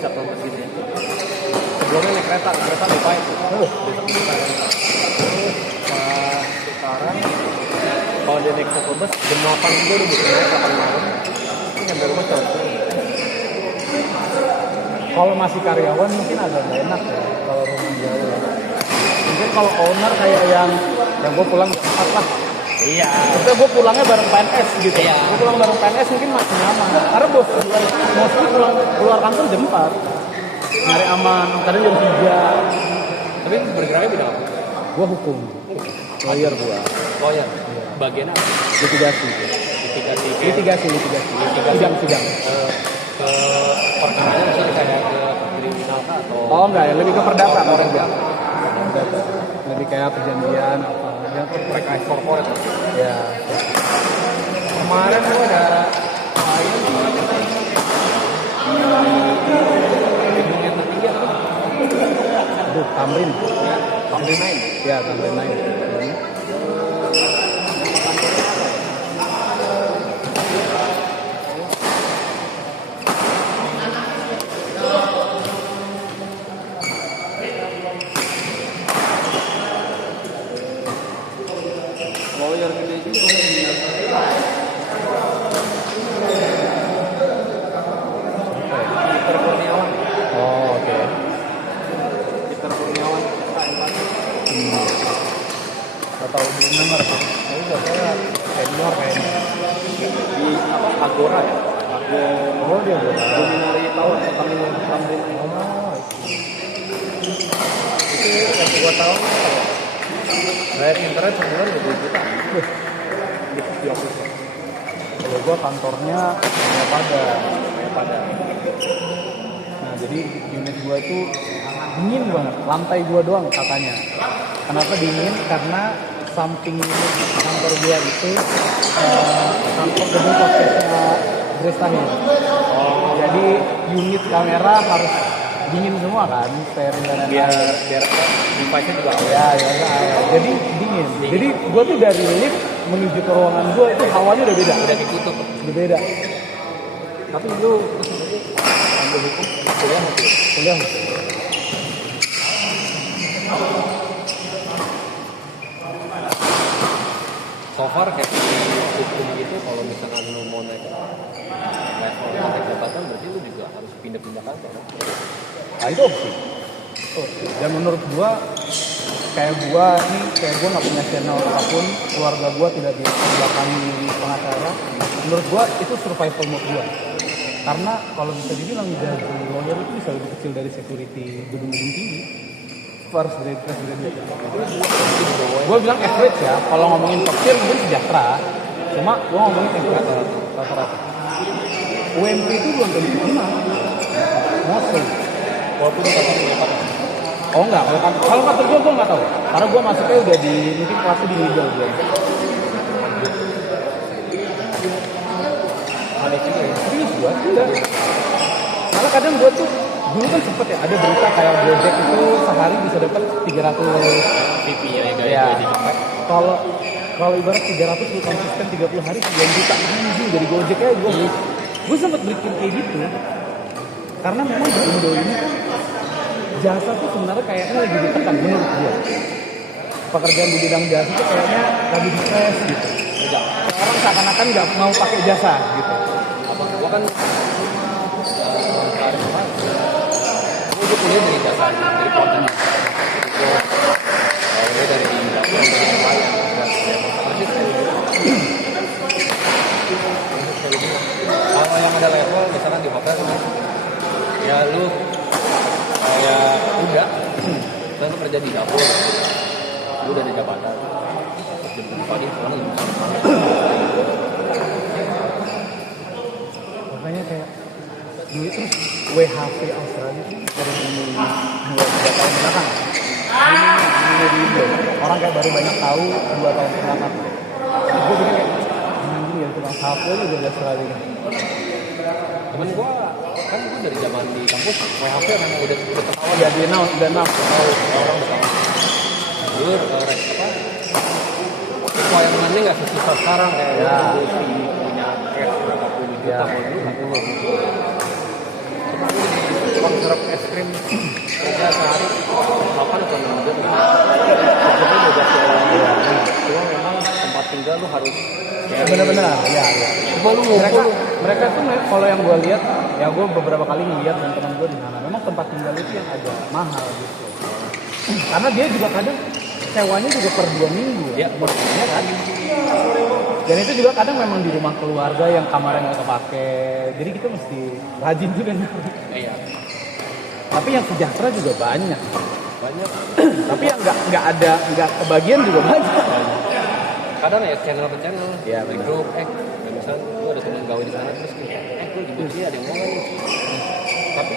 atau gitu ya. Sebelumnya naik kereta lupa itu. Pas sekarang kalau dia naik shuttle bus jam 8 gue udah bisa naik 8 malam. Ini nyampe rumah jam 10. Kalau masih karyawan mungkin agak gak enak ya kalau rumah jauh ya. Mungkin kalau owner kayak yang gue pulang jam 4 lah. Iya. Terus gue pulangnya bareng PNS gitu. Iya. Gue pulang bareng PNS mungkin masih nyaman. Karena bos mostly keluar kantor jam 4. Nyari aman, kadang jam 3. Tapi bergeraknya bidang apa? Gue hukum. Lawyer gue. Lawyer. Bagian apa? Litigasi. Litigasi. Sidang. Ke perkaranya misalnya kayak ke kriminal kah atau? Oh enggak ya, lebih ke perdata. Perdata. Lebih kayak perjanjian apa. Ya, terkait korporat. Ya. Kemarin gua ada klien di gedung yang ketiga tuh. Aduh, Tamrin. Tamrin 9. Ya, Tamrin 9. Lawyer gede juga. Peter Kurniawan. Oh, oke. Peter Kurniawan KM4. Atau belum dengar tuh. Saya juga saya senior kayaknya. Di apa Agora ya? Oh, dia buat. Dominari tahun Tamrin. Oh, Itu yang gua tahu bayar internet sebulan 20 juta. Di office. kalau gue kantornya kayak pada. Nah, jadi unit gue itu dingin banget. Lantai gue doang katanya. Kenapa dingin? Karena samping unit kantor gue itu kantor gedung podcastnya Grace Tahir. Jadi unit kamera harus dingin semua kan, steril dan biar lain-lain. device-nya juga Ya, jadi dingin. Jadi gue tuh dari lift menuju ke ruangan gue itu hawanya udah beda. udah ditutup. Udah beda. Tapi lu ambil hukum kuliah masih. Kuliah. So far kayak di hukum gitu kalau misalkan lu mau naik level naik jabatan berarti lu juga harus pindah-pindah kantor kan? Nah itu opsi. Dan menurut gua kayak gua nggak punya channel apapun, keluarga gua tidak dibelakangi pengacara. Menurut gua itu survival mode gua. Karena kalau bisa dibilang gaji lawyer itu bisa lebih kecil dari security gedung-gedung tinggi. First grade, gitu. Gua bilang average ya. Kalau ngomongin top tier mungkin sejahtera. Cuma gua ngomongin average rata-rata. UMP itu belum tentu kena. Mostly. Walaupun kantor berapa? Oh enggak, kalau kantor gue nggak tahu. Karena gue masuknya udah di mungkin kelasnya di middle gue. Ada juga ya. Serius gue? Iya. Karena kadang gue tuh dulu kan sempet ya ada berita kayak Gojek itu sehari bisa dapat 300 PP ya guys. ya. Kalau ibarat 300 lu konsisten 30 hari 9 juta anjing dari Gojek aja gue sempet bikin kayak gitu. Karena memang di Indo ini kan jasa tuh sebenarnya kayaknya lagi ditekan menurut gue. Pekerjaan di bidang jasa tuh kayaknya lagi di-stress gitu. Orang seakan-akan nggak mau pakai jasa gitu. Apa gua kan gue kuliah dari jasa dari konten. Gue dari dapur dari lain. Kalau yang ada level misalkan di hotel ya lu kayak udah lu kerja di dapur lu udah di jabatan jam 7 pagi pulang jam 1 malam. Makanya kayak dulu terus WHP Australia tuh dari 2-3 tahun belakang. Ini di Indo. Orang kayak baru banyak tahu 2 tahun belakang. Gue pikir kayak anjing ya tukang HP aja udah di Australia. Cuman gua kan dari zaman di kampus WHP memang udah ketahuan Ya dia udah tahu orang udah tahu. Dulu requirement-nya nggak sesusah sekarang kayak ya. Lu punya cash berapa puluh juta kalau dulu nggak perlu. Cuma lu di ngirim kerja sehari 8 atau 6 jam kerjanya bebas ya. Cuma memang tempat tinggal lu harus benar-benar ya. cuma lu ngumpul Mereka tuh kalau yang gue lihat, ya gue beberapa kali ngeliat dan teman gue di sana, memang tempat tinggal itu yang agak mahal gitu. Karena dia juga kadang sewanya juga per 2 minggu ya kan. Dan itu juga kadang memang di rumah keluarga yang kamarnya nggak kepake, jadi kita mesti rajin juga nih. iya. Tapi yang sejahtera juga banyak. Tapi yang nggak kebagian juga banyak. Kadang ya channel per channel Iya, di benar. grup misal lu ada temen gawe di sana terus gitu lu juga dia ada yang ngomong nih tapi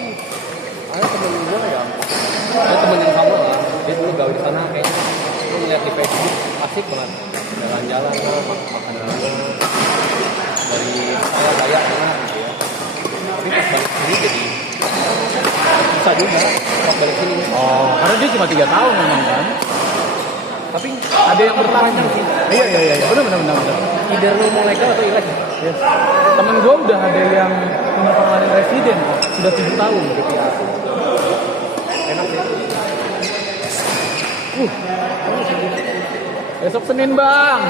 ada temen gue ya ada temen yang sama lah dia dulu gawe di sana kayaknya lu ngeliat di Facebook asik banget jalan-jalan lah makan dari saya gaya sana gitu ya tapi pas balik sini jadi susah juga pas balik sini Karena dia cuma 3 tahun memang kan. Tapi ada yang bertanya sih. Iya. Benar. either lu mau legal atau ilegal Yes. Temen gue udah ada yang punya pengalaman residen kok, sudah 7 tahun gitu ya. enak sih Besok Senin bang.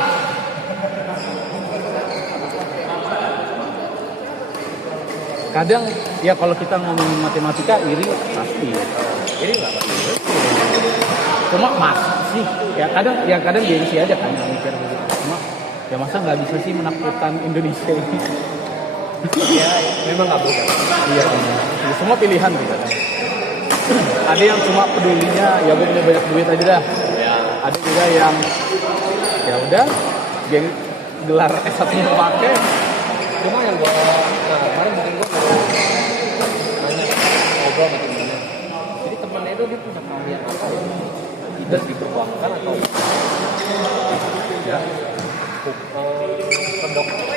Kadang ya kalau kita ngomongin matematika iri pasti. ini nggak pasti Cuma masih ya kadang gengsi aja kan yang mikir begitu. Cuma ya masa nggak bisa sih menaklukkan Indonesia ini? ya memang nggak mudah Iya, semua pilihan gitu kan. Ada yang cuma pedulinya ya gue punya banyak duit aja dah. ya Ada juga yang ya udah geng gelar S1 nya pakai. cuma yang gua kemarin mungkin gua nanya ngobrol sama temennya jadi temennya itu dia punya keahlian apa ya either di perbankan atau ya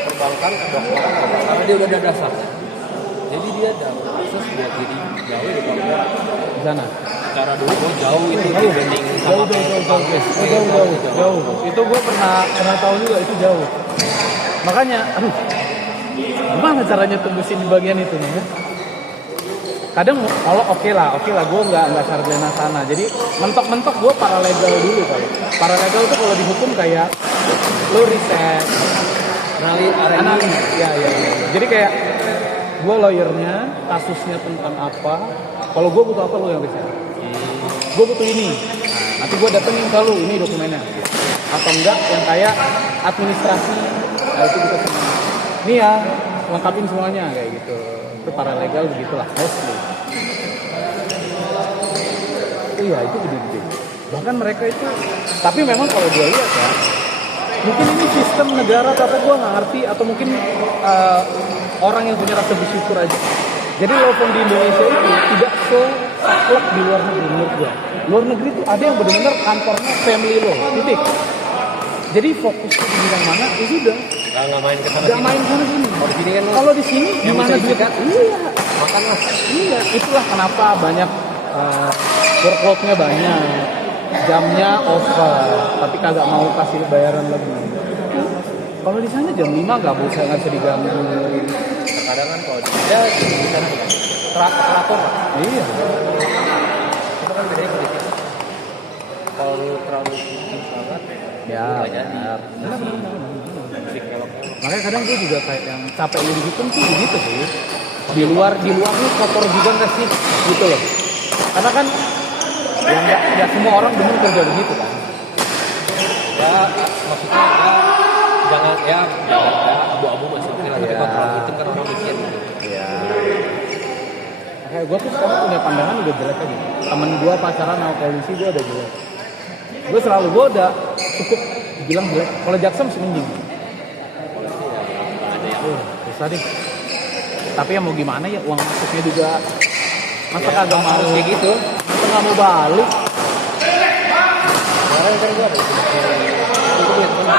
perbankan kedokteran karena dia udah ada dasarnya jadi dia dapat akses buat jadi jauh di Papua Di sana. cara dulu gua jauh itu dibanding sama Jauh. Itu gue pernah tahu juga itu jauh. Makanya, aduh, gimana caranya tembusin di bagian itu nih ya? Kadang kalau oke lah, gue nggak sarjana sana. Jadi mentok-mentok gue paralegal dulu kali. Paralegal itu kalau dihukum kayak lo riset, analis. Ya. Jadi kayak gue lawyernya, kasusnya tentang apa. Kalau gue butuh apa lo yang riset. Gue butuh ini. Nanti gue datengin ke lu, ini dokumennya. Atau enggak yang kayak administrasi, nah itu kita semua. Ini ya, lengkapin semuanya kayak gitu. Itu paralegal begitulah, mostly. Iya, itu gede-gede. Bahkan mereka itu, tapi memang kalau gue lihat ya, mungkin ini sistem negara tapi gue nggak ngerti atau mungkin orang yang punya rasa bersyukur aja. Jadi law firm di Indonesia itu tidak sesaklek di luar negeri menurut gue. Luar negeri itu ada yang benar-benar kantornya family law, titik. Jadi fokus di bidang mana, ya sudah. nggak main ke sana Nggak main sana sini. kalau di sini kan Kalau di sini gimana duit? Iya, makan lah iya. Itulah kenapa banyak workload-nya banyak, jamnya over, tapi kagak mau kasih bayaran lebih. Kalau di sana jam 5 nggak bisa diganggu. kadang kan kalau di sana teratur Pak. Iya. Itu kan bedanya kalau di sini kalau lu terlalu tinggi banget Ya, nggak jadi benar. musik kelok Makanya kadang gue juga kayak yang capek lu dihitung tuh begitu sih. Di luar lu kotor juga nggak sih gitu loh. Karena kan ya nggak semua orang demen kerja begitu kan. ya maksudnya ya jangan abu-abu maksudnya tapi kalau terlalu hitam kan orang mikir gitu. Iya. Kayak gue tuh sekarang punya pandangan udah jelek aja. Temen gue pacaran sama polisi gue udah jelek. Gue udah cukup bilang jelek. Kalau jaksa masih mending. Ada yang Susah deh. Tapi ya mau gimana ya, uang masuknya juga masa kagak mau harus kayak gitu. masa nggak mau balik. Kemarin kan gue ada itu punya teman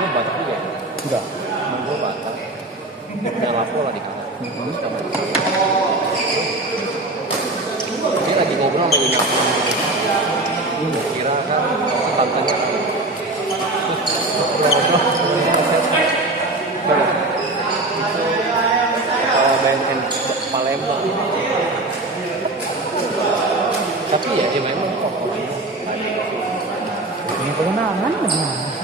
lu Batak juga ya Enggak. temen gue Batak punya lapo lah di kamar terus kamar dia lagi ngobrol sama ibunya kira kan tantanya kepala BNN Palembang Iya, memang kok. Ini kewenangan gimana?